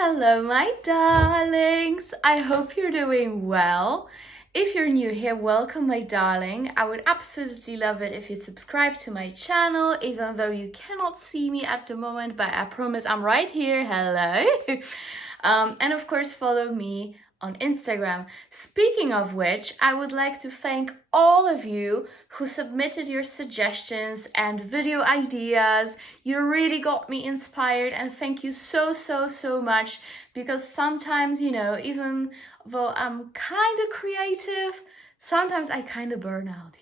Hello, my darlings. I hope you're doing well. If you're new here, welcome, my darling. I would absolutely love it if you subscribe to my channel, even though you cannot see me at the moment, but I promise I'm right here. Hello. And of course, follow me on Instagram. Speaking of which, I would like to thank all of you who submitted your suggestions and video ideas. You really got me inspired, and thank you so much, because sometimes, even though I'm kind of creative, sometimes I kind of burn out.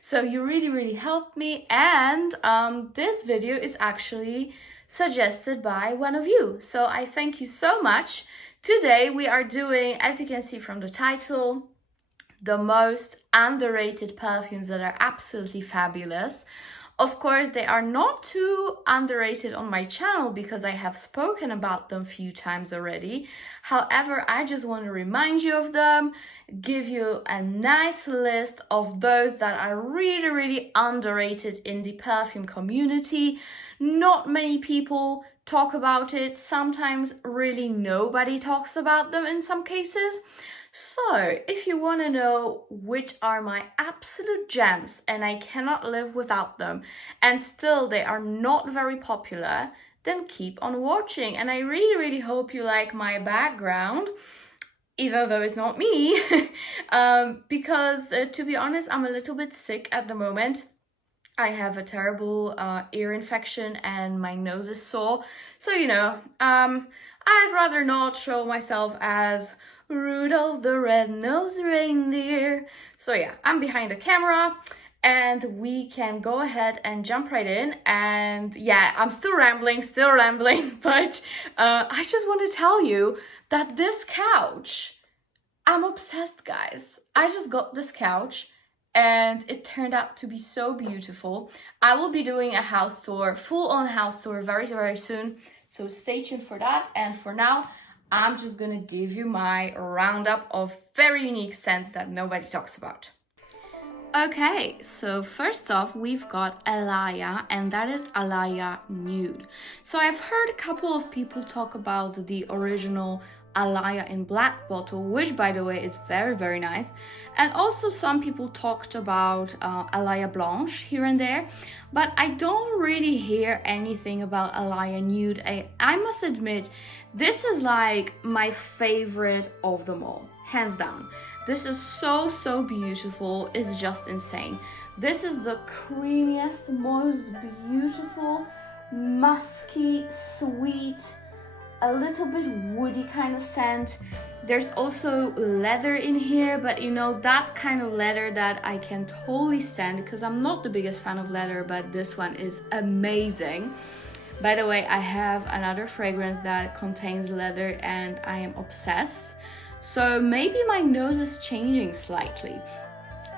So you really helped me, and this video is actually suggested by one of you, so I thank you so much. Today we are doing, as you can see from the title, the most underrated perfumes that are absolutely fabulous. Of course, they are not too underrated on my channel because I have spoken about them a few times already. However, I just want to remind you of them, give you a nice list of those that are really underrated in the perfume community. Not many people talk about it. Sometimes really nobody talks about them in some cases. So, if you want to know which are my absolute gems and I cannot live without them, and still they are not very popular, then keep on watching. And I really hope you like my background, even though it's not me, because to be honest, I'm a little bit sick at the moment. I have a terrible ear infection and my nose is sore. So, I'd rather not show myself as Rudolph the Red-Nosed Reindeer. So yeah, I'm behind the camera and we can go ahead and jump right in. And yeah, I'm still rambling, but I just want to tell you that this couch, I'm obsessed, guys. I just got this couch and it turned out to be so beautiful. I will be doing a house tour, full-on house tour very soon. So stay tuned for that. And for now, I'm just gonna give you my roundup of very unique scents that nobody talks about. Okay, so first off, we've got Alaia, and that is Alaia Nude. So I've heard a couple of people talk about the original Alaia in black bottle, which by the way is very nice. And also some people talked about Alaia Blanche here and there, but I don't really hear anything about Alaia Nude. I must admit, this is like my favorite of them all, hands down. This is so beautiful, it's just insane. This is the creamiest, most beautiful, musky, sweet, a little bit woody kind of scent. There's also leather in here, but that kind of leather that I can totally stand, because I'm not the biggest fan of leather, but this one is amazing. By the way, I have another fragrance that contains leather and I am obsessed. So maybe my nose is changing slightly.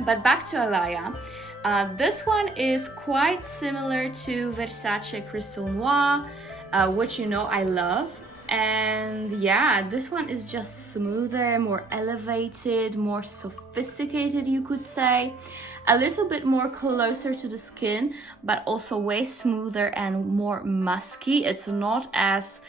But back to Alaia. This one is quite similar to Versace Crystal Noir, which I love. And yeah, this one is just smoother, more elevated, more sophisticated, you could say. A little bit more closer to the skin, but also way smoother and more musky. It's not as,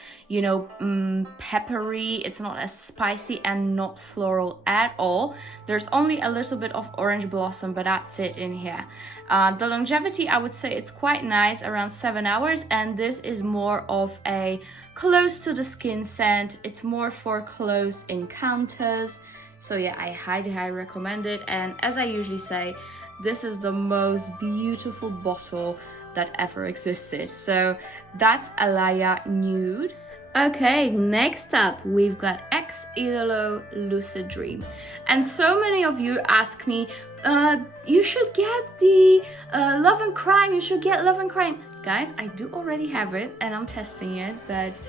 peppery, it's not as spicy and not floral at all. There's only a little bit of orange blossom, but that's it in here. The longevity, I would say it's quite nice, around 7 hours, and this is more of a close to the skin scent. It's more for close encounters. So yeah, I highly recommend it. And as I usually say, this is the most beautiful bottle that ever existed. So that's Alaia Nude. Okay, next up we've got Idolo Lucid Dream. And so many of you ask me, you should get the Love and Crime, you should get Love and Crime. Guys, I do already have it and I'm testing it, but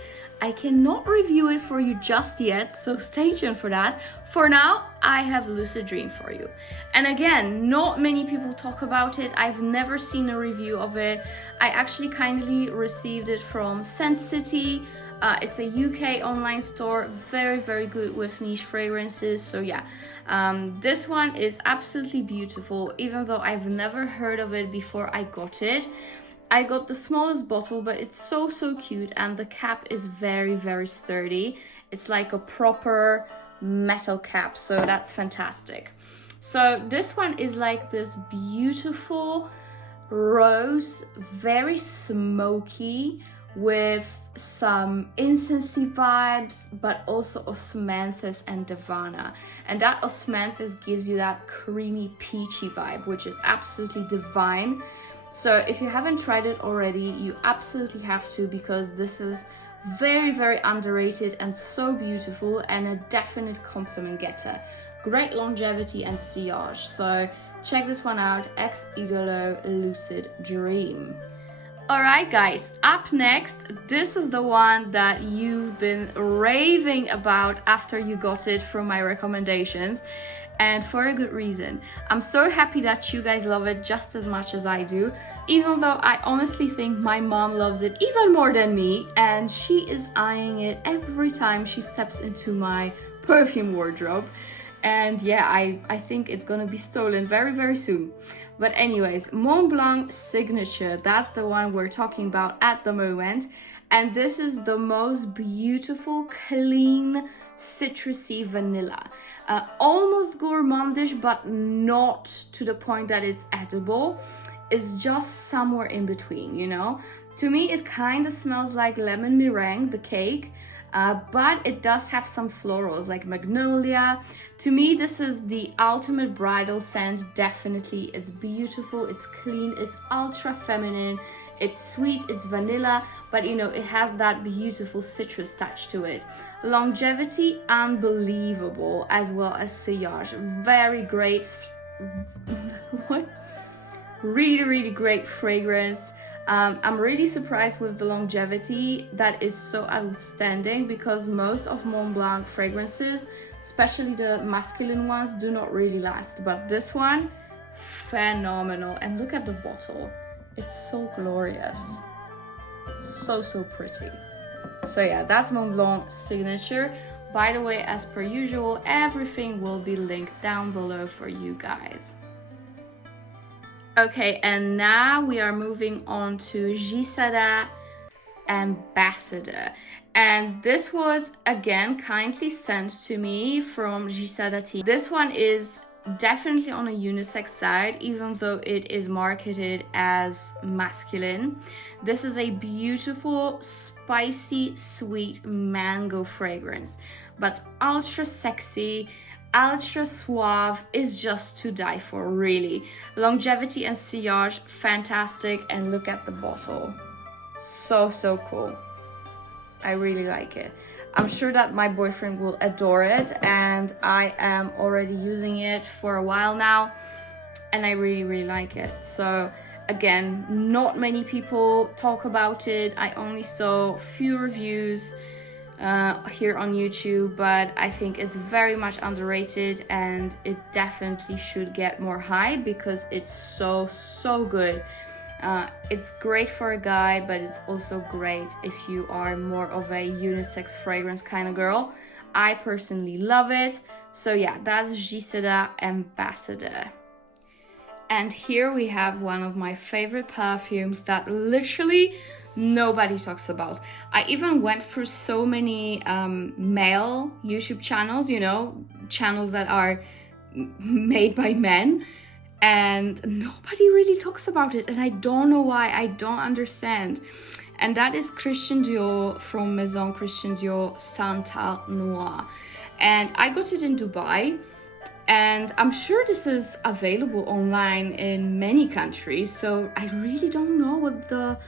I cannot review it for you just yet, so stay tuned for that. For now, I have Lucid Dream for you. And again, not many people talk about it. I've never seen a review of it. I actually kindly received it from Scent City. It's a UK online store, very good with niche fragrances. So yeah, this one is absolutely beautiful, even though I've never heard of it before I got it. I got the smallest bottle, but it's so cute, and the cap is very sturdy. It's like a proper metal cap, so that's fantastic. So this one is like this beautiful rose, very smoky, with some incensey vibes, but also osmanthus and davana. And that osmanthus gives you that creamy peachy vibe, which is absolutely divine. So if you haven't tried it already, you absolutely have to, because this is very underrated and so beautiful, and a definite compliment getter. Great longevity and sillage. So check this one out, ex Idolo Lucid Dream. Alright guys, up next, this is the one that you've been raving about after you got it from my recommendations, and for a good reason. I'm so happy that you guys love it just as much as I do, even though I honestly think my mom loves it even more than me, and she is eyeing it every time she steps into my perfume wardrobe. And yeah, I think it's gonna be stolen very soon. But anyways, Montblanc Signature, that's the one we're talking about at the moment. And this is the most beautiful, clean, citrusy vanilla. Almost gourmandish, but not to the point that it's edible. It's just somewhere in between, you know? To me, it kind of smells like lemon meringue, the cake. But it does have some florals like magnolia. To me, this is the ultimate bridal scent, definitely. It's beautiful, it's clean, it's ultra feminine, it's sweet, it's vanilla, but you know, it has that beautiful citrus touch to it. Longevity, unbelievable, as well as sillage. Very great, what? Really great fragrance. I'm really surprised with the longevity. That is so outstanding, because most of Montblanc fragrances, especially the masculine ones, do not really last. But this one, phenomenal. And look at the bottle. It's so glorious. So pretty. So yeah, that's Montblanc Signature. By the way, as per usual, everything will be linked down below for you guys. Okay, and now we are moving on to Gisada Ambassador. And this was, again, kindly sent to me from Gisada team. This one is definitely on a unisex side, even though it is marketed as masculine. This is a beautiful, spicy, sweet mango fragrance, but ultra sexy, ultra suave, is just to die for, really. Longevity and sillage, fantastic. And look at the bottle. So cool. I really like it. I'm sure that my boyfriend will adore it, and I am already using it for a while now, and I really like it. So again, not many people talk about it. I only saw few reviews here on YouTube, but I think it's very much underrated, and it definitely should get more hype, because it's so good. It's great for a guy, but it's also great if you are more of a unisex fragrance kind of girl. I personally love it. So yeah, that's Gisada Ambassador. And here we have one of my favorite perfumes that literally nobody talks about. I even went through so many male YouTube channels, you know, channels that are made by men, and nobody really talks about it, and I don't know why. I don't understand. And that is Christian Dior, from Maison Christian Dior Santal Noir. And I got it in Dubai, and I'm sure this is available online in many countries, so I really don't know what the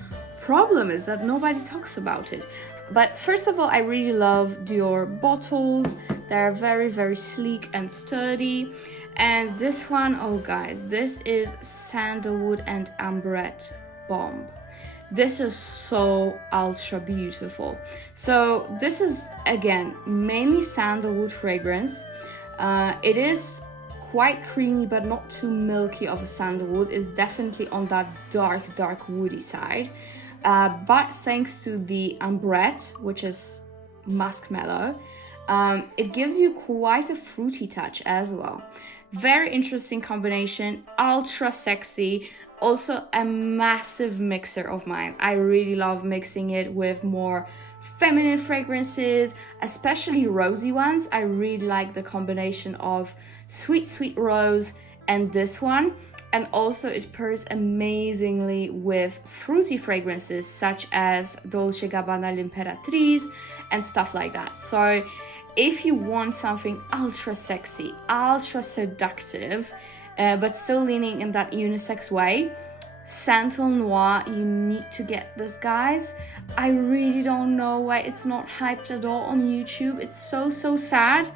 problem is that nobody talks about it. But first of all, I really love Dior bottles. They're very sleek and sturdy. And this one, oh guys, this is Sandalwood and Ambrette Bomb. This is so ultra beautiful. So this is, again, mainly sandalwood fragrance. It is quite creamy, but not too milky of a sandalwood. It's definitely on that dark woody side. But thanks to the Ambrette, which is muskmellow, it gives you quite a fruity touch as well. Very interesting combination, ultra sexy. Also a massive mixer of mine. I really love mixing it with more feminine fragrances, especially rosy ones. I really like the combination of sweet rose and this one. And also it pairs amazingly with fruity fragrances such as Dolce & Gabbana L'Imperatrice and stuff like that. So if you want something ultra sexy, ultra seductive, but still leaning in that unisex way, Santal Noir, you need to get this, guys. I really don't know why it's not hyped at all on YouTube. It's so sad.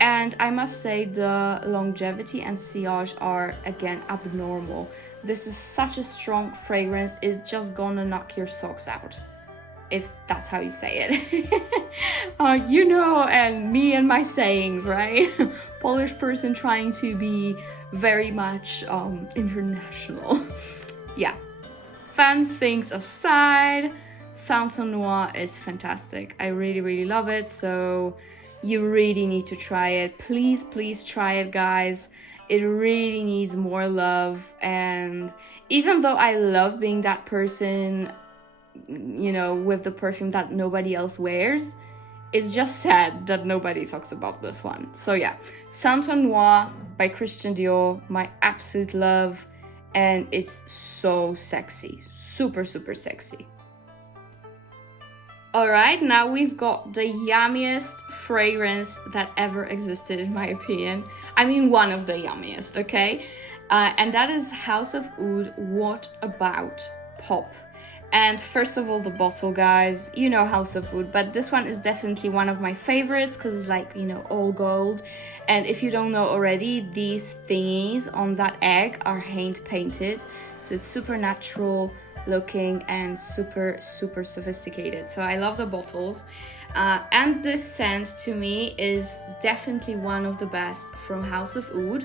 And I must say the longevity and sillage are again abnormal. This is such a strong fragrance, it's just gonna knock your socks out, if that's how you say it. You know, and me and my sayings, right? Polish person trying to be very much international. Yeah, fun things aside, Santal Noir is fantastic. I really love it, so you really need to try it. Please try it, guys. It really needs more love. And even though I love being that person, you know, with the perfume that nobody else wears, it's just sad that nobody talks about this one. So yeah, Santal Noir by Christian Dior, my absolute love. And it's so sexy, super sexy. Alright, now we've got the yummiest fragrance that ever existed, in my opinion. I mean, one of the yummiest, okay? And that is House of Oud, What About Pop. And first of all, the bottle, guys. You know House of Oud, but this one is definitely one of my favorites because it's like, you know, all gold. And if you don't know already, these thingies on that egg are hand painted. So it's super natural looking and super sophisticated. So I love the bottles. And this scent to me is definitely one of the best from House of Oud.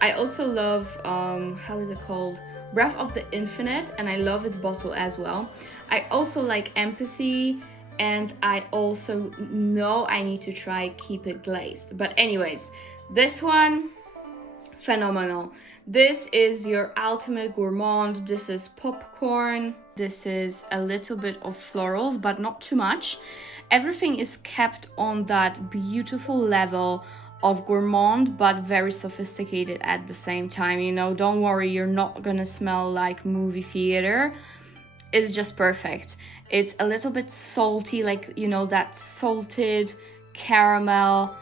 I also love, how is it called? Breath of the Infinite, and I love its bottle as well. I also like Empathy, and I also know I need to try Keep It Glazed. But anyways, this one, phenomenal. This is your ultimate gourmand. This is popcorn. This is a little bit of florals, but not too much. Everything is kept on that beautiful level of gourmand, but very sophisticated at the same time. You know, don't worry, you're not gonna smell like movie theater. It's just perfect. It's a little bit salty, like, you know, that salted caramel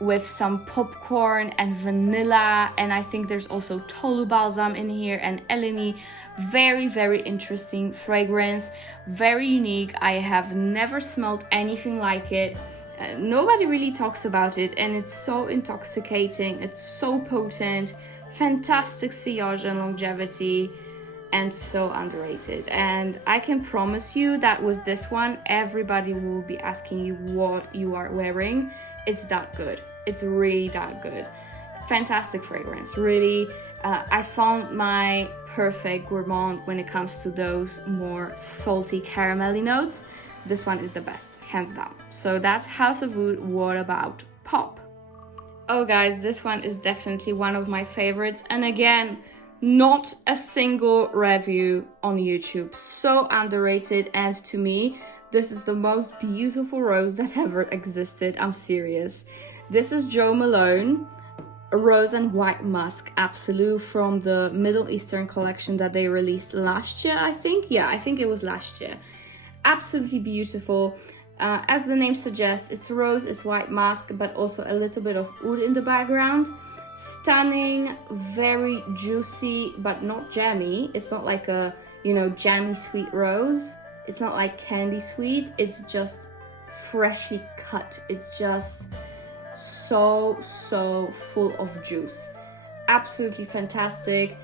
with some popcorn and vanilla, and I think there's also tolu balsam in here and elemi. Very interesting fragrance, very unique. I have never smelled anything like it. Nobody really talks about it, and it's so intoxicating, it's so potent, fantastic sillage and longevity, and so underrated. And I can promise you that with this one, everybody will be asking you what you are wearing. It's that good. It's really that good. Fantastic fragrance, really. I found my perfect gourmand when it comes to those more salty caramelly notes. This one is the best, hands down. So that's House of Oud, What About Pop. Oh guys, this one is definitely one of my favorites. And again, not a single review on YouTube. So underrated, and to me, this is the most beautiful rose that ever existed. I'm serious. This is Jo Malone, Rose and White Musk Absolu from the Middle Eastern collection that they released last year, I think. Yeah, I think it was last year. Absolutely beautiful. As the name suggests, it's rose, it's white musk, but also a little bit of oud in the background. Stunning, very juicy, but not jammy. It's not like a, you know, jammy sweet rose. It's not like candy sweet. It's just freshly cut. It's just so full of juice. Absolutely fantastic.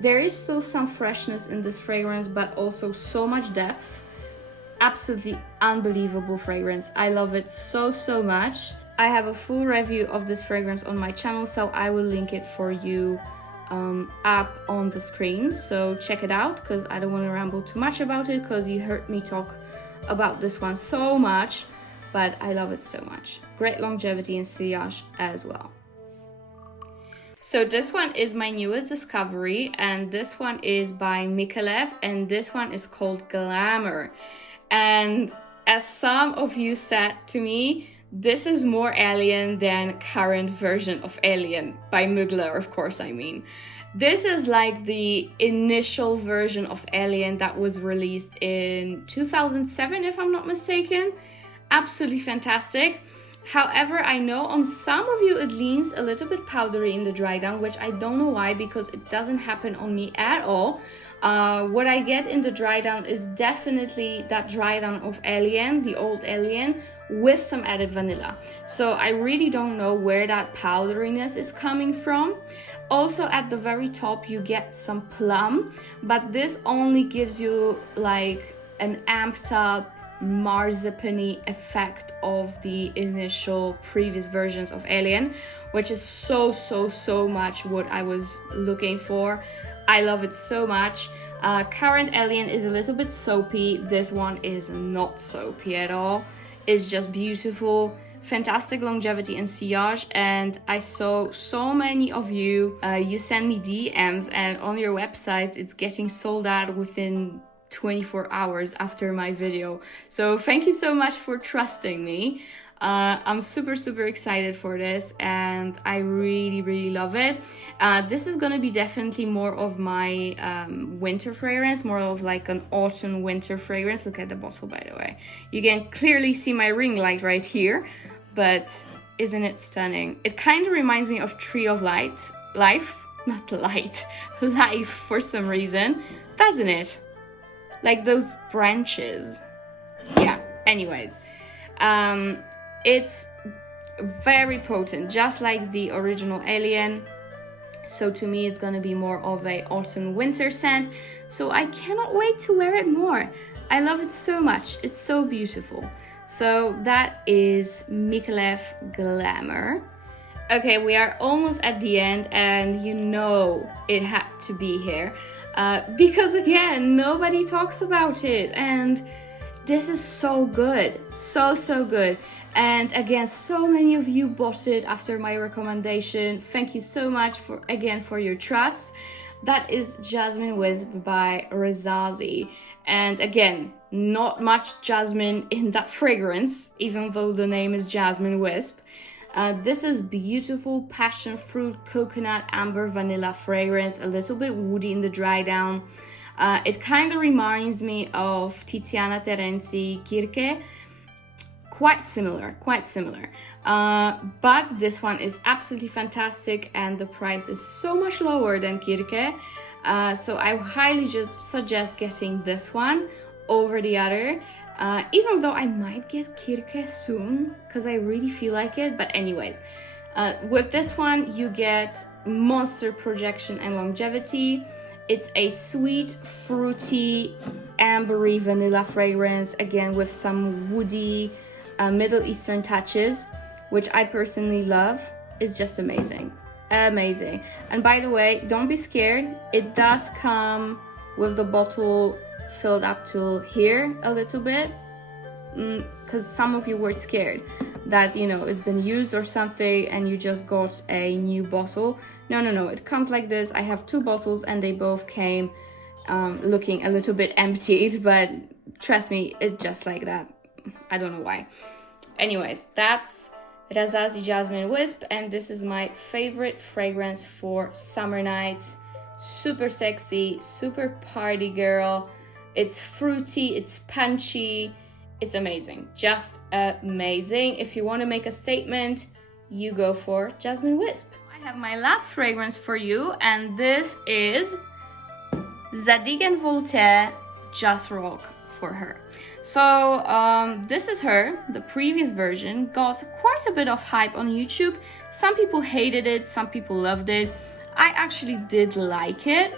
There is still some freshness in this fragrance, but also so much depth. Absolutely unbelievable fragrance. I love it so much. I have a full review of this fragrance on my channel, so I will link it for you up on the screen. So check it out, because I don't want to ramble too much about it, because you heard me talk about this one so much, but I love it so much. Great longevity and sillage as well. So this one is my newest discovery, and this one is by Micallef, and this one is called Glamour. And as some of you said to me, this is more alien than current version of Alien by Mugler, of course, I mean. This is like the initial version of Alien that was released in 2007, if I'm not mistaken. Absolutely fantastic. However, I know on some of you it leans a little bit powdery in the dry down, which I don't know why, because it doesn't happen on me at all. What I get in the dry down is definitely that dry down of Alien, the old Alien, with some added vanilla. So I really don't know where that powderiness is coming from. Also at the very top you get some plum, but this only gives you like an amped up marzipan-y effect of the initial previous versions of Alien, which is so much what I was looking for. I love it so much. Current Alien is a little bit soapy. This one is not soapy at all. It's just beautiful, fantastic longevity and sillage. And I saw so many of you, you send me DMs, and on your websites it's getting sold out within 24 hours after my video. So thank you so much for trusting me. I'm super excited for this, and I really love it. This is gonna be definitely more of my winter fragrance, more of like an autumn winter fragrance. Look at the bottle, by the way. You can clearly see my ring light right here, but isn't it stunning? It kind of reminds me of Tree of Life for some reason, doesn't it? Like those branches. Yeah, anyways. It's very potent, just like the original Alien. So to me, it's gonna be more of a autumn winter scent. So I cannot wait to wear it more. I love it so much. It's so beautiful. So that is Micallef Glamour. Okay, we are almost at the end, and you know it had to be here. Because again, nobody talks about it, and this is so good, so good. And again, so many of you bought it after my recommendation. Thank you so much for your trust. That is Jasmin Wisp by Rasasi. And again, not much jasmine in that fragrance, even though the name is Jasmin Wisp. This is beautiful passion fruit, coconut, amber, vanilla fragrance, a little bit woody in the dry down. It kind of reminds me of Tiziana Terenzi Kirche. Quite similar. But this one is absolutely fantastic, and the price is so much lower than Kirche. So I highly just suggest getting this one over the other. Even though I might get Kirche soon, because I really feel like it. But anyways, with this one you get monster projection and longevity. It's a sweet, fruity, ambery vanilla fragrance, again with some woody Middle Eastern touches, which I personally love. It's just amazing. And by the way, don't be scared. It does come with the bottle filled up to here a little bit, because some of you were scared that, you know, it's been used or something and you just got a new bottle. No, it comes like this. I have two bottles and they both came looking a little bit emptied, but trust me, it's just like that. I don't know why. Anyways, that's Rasasi Jasmin Wisp, and this is my favorite fragrance for summer nights. Super sexy, super party girl. It's fruity, it's punchy, it's amazing, just amazing. If you want to make a statement, you go for Jasmin Wisp. I have my last fragrance for you, and this is Zadig and Voltaire, Just Rock for Her. So this is her. The previous version got quite a bit of hype on YouTube. Some people hated it, some people loved it. I actually did like it,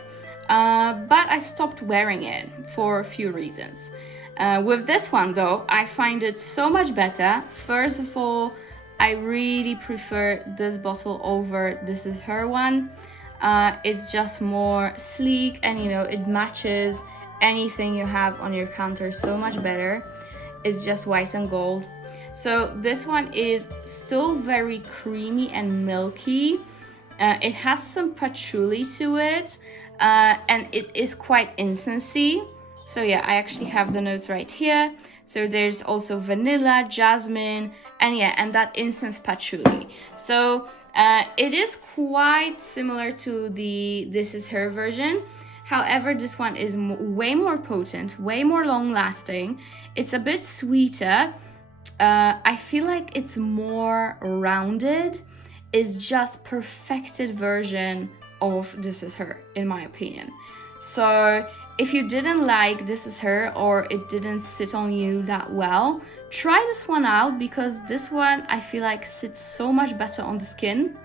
but I stopped wearing it for a few reasons. With this one though, I find it so much better. First of all, I really prefer this bottle over This Is Her one. It's just more sleek, and you know, it matches anything you have on your counter so much better. It's just white and gold. So this one is still very creamy and milky, It has some patchouli to it, and it is quite incensey. So yeah, I actually have the notes right here. So there's also vanilla, jasmine, and yeah, and that incense patchouli. So it is quite similar to the This Is Her version. However, this one is way more potent, way more long lasting. It's a bit sweeter. I feel like it's more rounded. It's just perfected version of This Is Her, in my opinion. So if you didn't like This Is Her, or it didn't sit on you that well, try this one out, because this one I feel like sits so much better on the skin.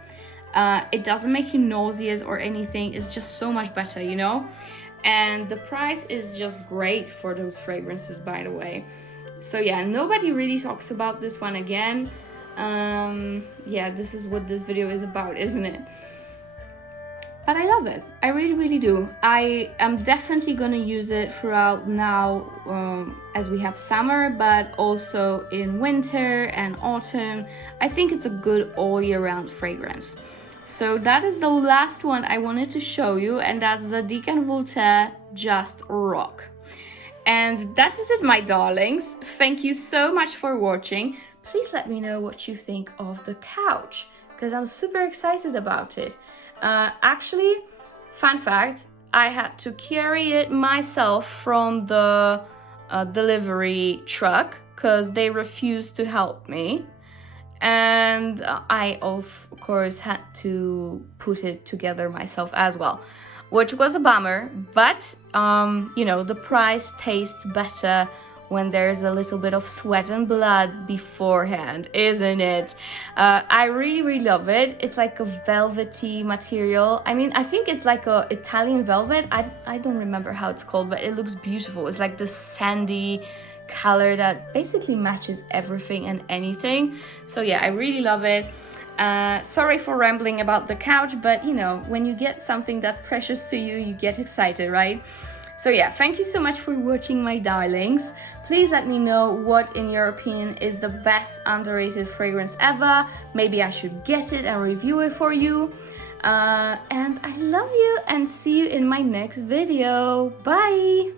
It doesn't make you nauseous or anything. It's just so much better, you know. And the price is just great for those fragrances, by the way. So yeah, nobody really talks about this one again. Yeah, this is what this video is about, isn't it? But I love it. I really, really do. I am definitely gonna use it throughout now, as we have summer, but also in winter and autumn. I think it's a good all year round fragrance. So that is the last one I wanted to show you, and that's Zadig and Voltaire Just Rock. And that is it, my darlings. Thank you so much for watching. Please let me know what you think of the couch, because I'm super excited about it. Actually, fun fact, I had to carry it myself from the delivery truck because they refused to help me. And I, of course, had to put it together myself as well, which was a bummer. But, you know, the price tastes better when there's a little bit of sweat and blood beforehand, isn't it? I really, really love it. It's like a velvety material. I mean, I think it's like a Italian velvet. I don't remember how it's called, but it looks beautiful. It's like the sandy color that basically matches everything and anything. So yeah, I really love it. Sorry for rambling about the couch, but you know, when you get something that's precious to you, you get excited, right? So yeah, thank you so much for watching, my darlings. Please let me know what, in your opinion, is the best underrated fragrance ever. Maybe I should get it and review it for you. And I love you, and see you in my next video. Bye!